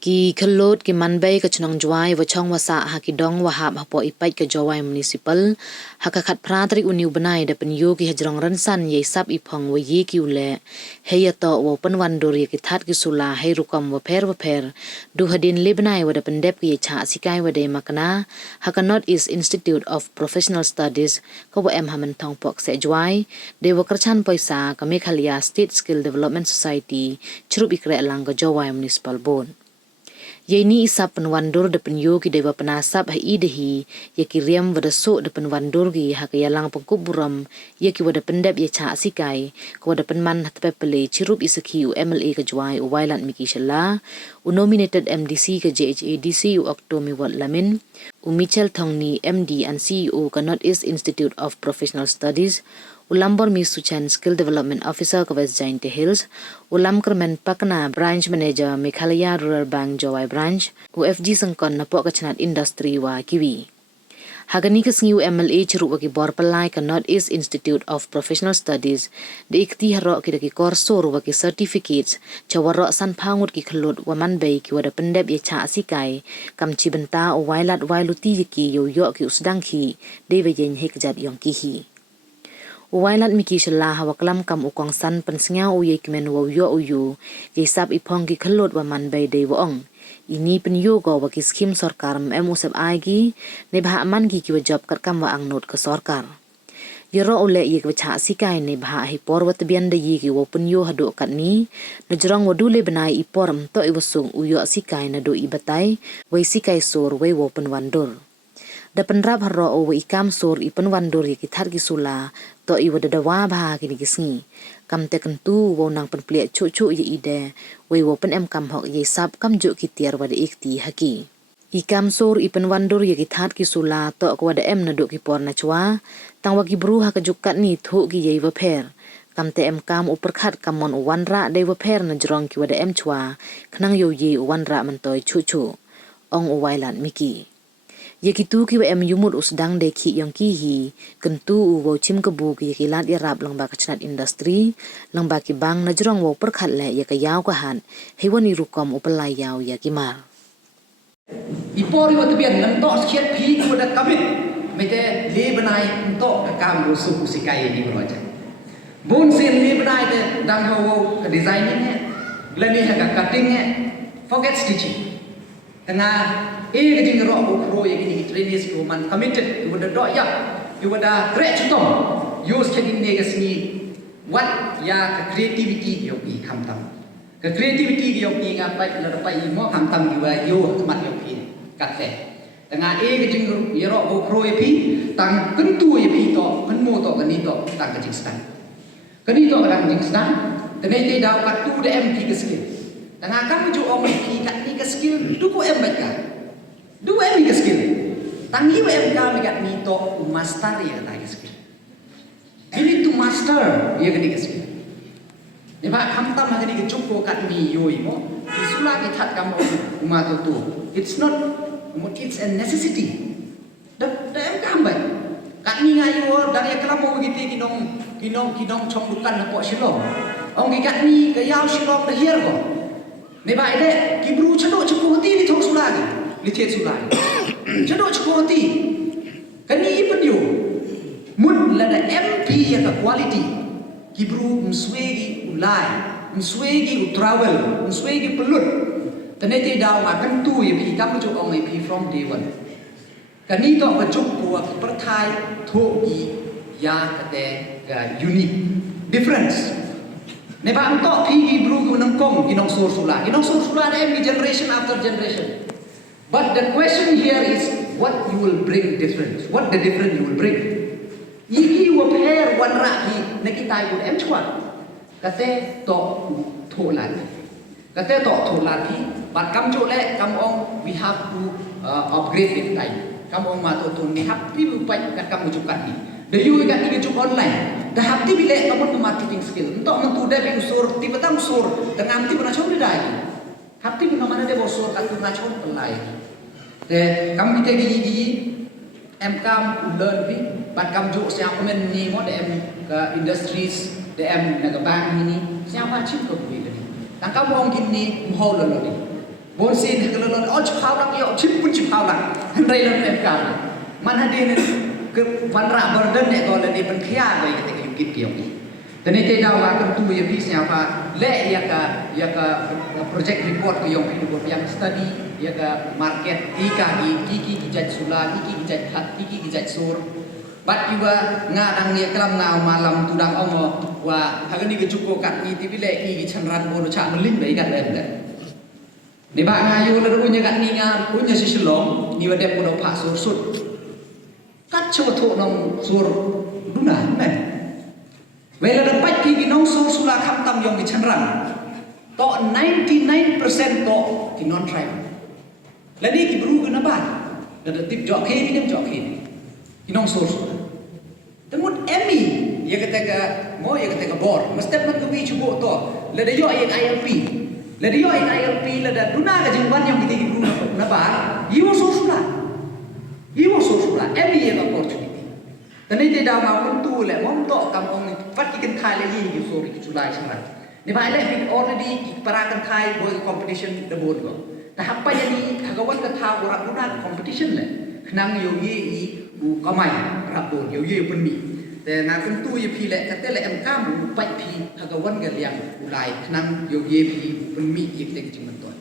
Ki kelot ki manbay ka chunang juai wa chong wasa ha ki dong wa hap hapo ipai ka jawai municipal hakakat pratri uniu banai da penyu ki hajrong ransan ye sap ipong wa ye ki ule heya to wa penwandur ye ki that ki sula he rukam wa pher du hadin libnai wa da pendep ki cha sikai wa de makna haka North East Institute of Professional Studies ka wa haman thong pok se juai de wa kerchan paisa ka Meghalaya State Skill Development Society chrup ikre lang ka jawai municipal bon. Yeni isap penwandur de penyu ki dewa penasap ha idehi ye ki riam wada sok de penwandur ki ha ki yalang pengkuburam ye ki wada pendep ye cha sikai ko wada penman hatpe pele chirup isaki u MLA ke juai u wailat miki shala u nominated MDC ke JHADC u Oktomi wat lamin u Michel Thongni MD and CEO ke North East Institute of Professional Studies Ulambor Mi Suchan Skill Development Officer ke West Giant Hills, Ulam Kermen Pakna Branch Manager Meghalaya Rural Bank Jawai Branch, UFG Sengkon Napok Kechanat Industri wa Kiwi. Hagani ke sengiu MLA ceruk waki bor pelai ke North East Institute of Professional Studies, di ikti harok ki daki korsor waki certificates, cawarok san pangut ki kelut waman bay ki wada pendep ye ca asikai, kam cibenta o wailat wailuti ki yo yo ki usdang ki, dewe jen hekjat yong kihi. Wailat miki shala hawa kelam kam ukong san pensengau uye kimen wa yo uyu ye sap ipong ki kelut wa man bay de waong ini penyu go wa ki skim sarkar musab aigi ne bha man ki job kat kam wa ang not ke sarkar yero ule ye wa cha sikai ne bha hi por wa tbian de yi ki wa penyu hadu kat ni ne jrong wa dule benai iporam to iwasung uyo sikai na do ibatai wa sikai sor wa penwandur da penrap haro o ikam sur i penwandur ki thar ki sula to i wada dawa bha ki ni kisngi kam te kentu wo nang penplia chu ye ide we wo pen em kam hok ye sap kam ju ki tiar wada ikti haki ikam sur i penwandur ye ki thar ki sula to ko wada em na do ki por na chwa tang wa ki bru ha ka jukat ni thu ki ye wa pher kam te em kam upar khat kam mon wanra de wa pher na jrong ki wada em chwa khnang yo ye wanra man toy chu ong wailan miki ye kitu ki wa em yumut usdang de ki yang ki hi kentu u wo chim kebu ki ki lat yarap lang ba kachnat industry lang ba ki bang na jrong wo perkhat le ye ka yaw ka han hewani rukom upalai yaw ya ki mar ipor yo tebian nan to siat phi ko da kamit mete le banai to ka kam ro su sikai ni ko ja bon sen le banai de dang ho designing hai glani ha ka cutting hai forget stitching tengah jing ro ko pro ye ni trainees ko man committed you would do ya you would great tom use can in negas ni what ya ka creativity yo ki kham tam ka creativity yo ki nga pai la pai mo kham tam yu yo mat yo ki kat se tengah jing ro ko pro ye pi tang kentu ye pi to kan mo to kan ni to tang ka jing stan kan ni to kan jing stan tenai te daw ka tu de mp ke skill tengah kamu ju om pi kat ni ke skill du ko em baik du em ke skill tangi wa em ka megat ni to master ya ta ke skill you need to master ya ke skill ne ba kham tam ha ke juk ko kat ni yo mo ki sula ki that kam ma to tu it's not it's a necessity da em kam ba kat ni ngai yo dari kelam mo giti kinong chong dukan na po silong ong ki kat ni ka yaw silong da hier ko ne ba ile ki bru chado chuko ti ni thong sula ki li the sula chado chuko ti kan ni penyu mun la da mp ya ka quality ki bru mswegi ulai mswegi u travel mswegi pelut tane te daw ma kan tu ye pi kam chu ong pi from day one kan ni to ka chuk ko ki par thai tho ki ya ka te ka unique difference ne ba to pi ki bru ku nang kong ki nong sur sula every generation after generation but the question here is what you will bring difference what the difference you will bring iki wo pair one ra ki ne ki tai ku em chwa ka te to tho lan ki but kam chu le kam ong we have to upgrade it tai kam ong ma to ni hap ti bu pai ka kam chu kan ni the you got ni chu online the hapti bile kamu marketing skill untuk mentuda bi usur ti petang usur dengan ti pernah coba dai hapti bi mana de usur tak pernah coba pelai de kamu kita gigi em kam learn bi bat kam ju siang komen ni mo de em ke industries de em na ke bank ni siang ma chim ko bi ni tang kamu ong gini mo lo ni Bonsin kalau oh cipau nak yo cipau nak hendai lan kan man hadi ni ke vanra burden ne ko le ni pen khia le ke ke kit ni dan ini dah akan tu ya bisnya apa le ya ka project report ko yang report yang study ya ka market ki jaj sula ki jaj khat ki jaj sur bat juga ngadang ya kelam ngau malam tudang ongo wa hagani ke cukup kat ni ti bile ki chanran bo cha melin bai kan le ni ba ngayu le punya kat ni nga punya si selong ni wade podo pak sur sut kat chua tho nong sur duna men wela dapat ki nong sur sula kham tam yong ki chanran to 99% to ki non tribe la ni ki bru ke na ba da tip jok ke ni dem jok ke ki nong sur sula temut emi ya kata mo ya kata bor mesti man ko wi chubo to la de yo yang ILP la de yo yang ILP la da duna ka jingwan yang kita guru na ba yiwo so sula emi ya opportunity dan ini dah mau tentu le mom to kam ong fat ki kan khai le yi ki so ki chulai chang ni ba le bit already ki para kan khai boy competition de bon ko ta hapa yani hagawan ka tha ora duna competition le nang yo yi i bu kamai rap bon yo yi pen miแต่นาคุณตู้ยพีแหละแต่ละอันก้ามไปพีหากวันกันเลี้ยงอุไรนั่งโยเยพีมันมีอีกเด็กจริงมันตัว